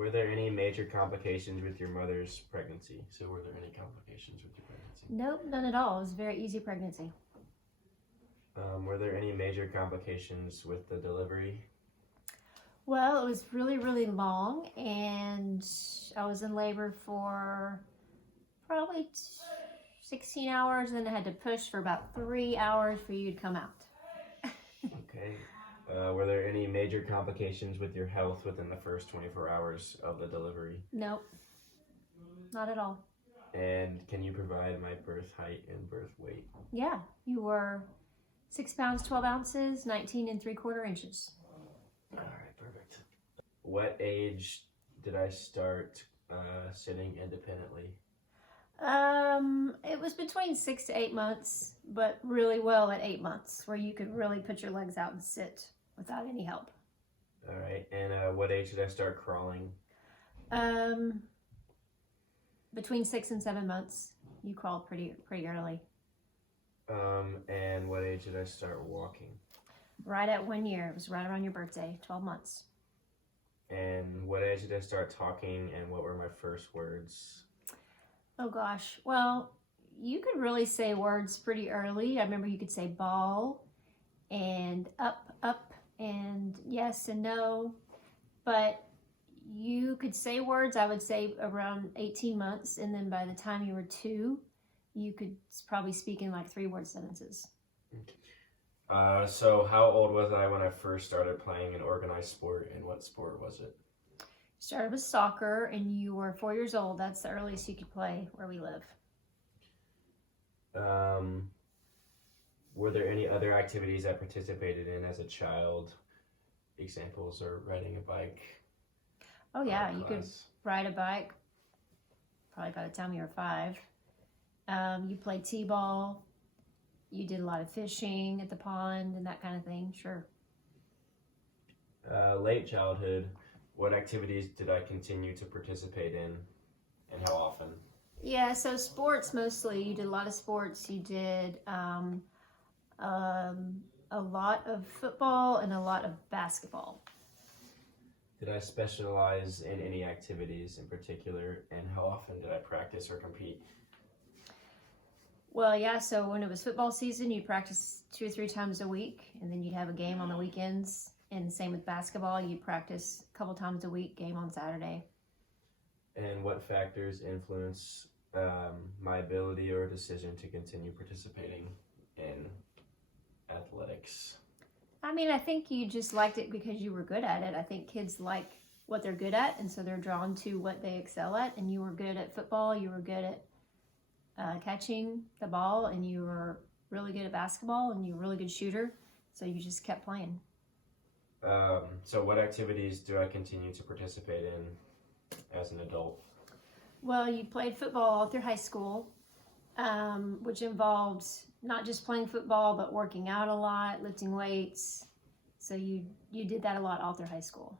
Were there any major complications with your mother's pregnancy? So were there any complications with your pregnancy? Nope, none at all. It was a very easy pregnancy. Were there any major complications with the delivery? Well, it was really, really long, and I was in labor for probably 16 hours, and then I had to push for about 3 hours for you to come out. Okay. Were there any major complications with your health within the first 24 hours of the delivery? Nope, not at all. And can you provide my birth height and birth weight? Yeah, you were 6 pounds, 12 ounces, 19 and 3/4 inches. All right, perfect. What age did I start sitting independently? It was between 6 to 8 months, but really well at 8 months, where you could really put your legs out and sit without any help. All right, and what age did I start crawling? Between 6 and 7 months, you crawled pretty early. And what age did I start walking? Right at 1 year. It was right around your birthday, 12 months. And what age did I start talking, and what were my first words? Oh gosh. Well, you could really say words pretty early. I remember you could say ball and up, and yes and no. But you could say words, I would say, around 18 months. And then by the time you were 2, you could probably speak in like 3-word sentences. So how old was I when I first started playing an organized sport, and what sport was it? Started with soccer, and you were 4 years old. That's the earliest you could play where we live. Were there any other activities I participated in as a child? Examples are riding a bike. Oh yeah, you could ride a bike probably by the time you were 5. You played t-ball. You did a lot of fishing at the pond and that kind of thing. Sure. Late childhood, what activities did I continue to participate in, and how often? Yeah, so sports mostly. You did a lot of sports. You did a lot of football and a lot of basketball. Did I specialize in any activities in particular, and how often did I practice or compete? Well, yeah, so when it was football season, you'd practice 2 or 3 times a week, and then you'd have a game on the weekends. And same with basketball, you'd practice a couple times a week, game on Saturday. And what factors influence my ability or decision to continue participating in athletics? I mean, I think you just liked it because you were good at it. I think kids like what they're good at, and so they're drawn to what they excel at. And you were good at football, you were good at catching the ball, and you were really good at basketball, and you were a really good shooter, so you just kept playing. So what activities do I continue to participate in as an adult? Well, you played football all through high school, which involved not just playing football, but working out a lot, lifting weights. So you did that a lot all through high school.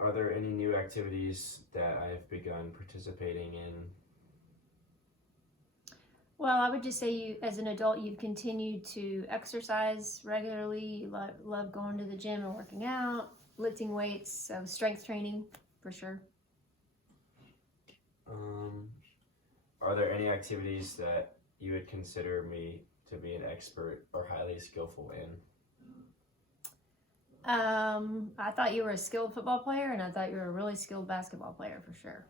Are there any new activities that I've begun participating in? Well, I would just say you, as an adult, you've continued to exercise regularly. You love going to the gym and working out, lifting weights, so strength training for sure. Are there any activities that you would consider me to be an expert or highly skillful in? I thought you were a skilled football player, and I thought you were a really skilled basketball player for sure.